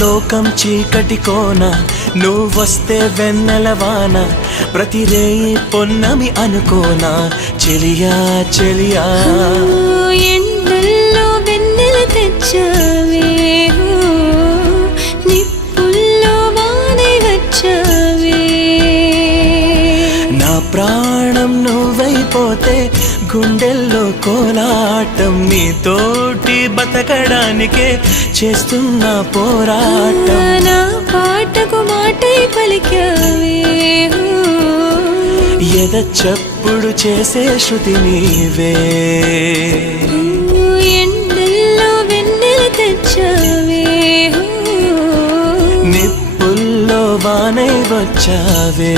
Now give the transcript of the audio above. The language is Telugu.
లోకం చీకటి కోన నువ్వొస్తే వెన్నెలవాన ప్రతి రేయి పొన్నమి అనుకోనా చెలియా చెలియా ఎండల్లో వెన్నెల తెచ్చావే నిప్పుల్లో వానై వచ్చావే నా ప్రాణం నువ్వైపోతే గుండెల్లో కోలాటం నీతోటి బతకడానికే చేస్తున్న పోరాటం నా పాటకు మాటై పలికావే ఎద చప్పుడు చేసే శృతి నీవే ఎండల్లో వెన్నెల తెచ్చావే నిప్పుల్లో వానై వచ్చావే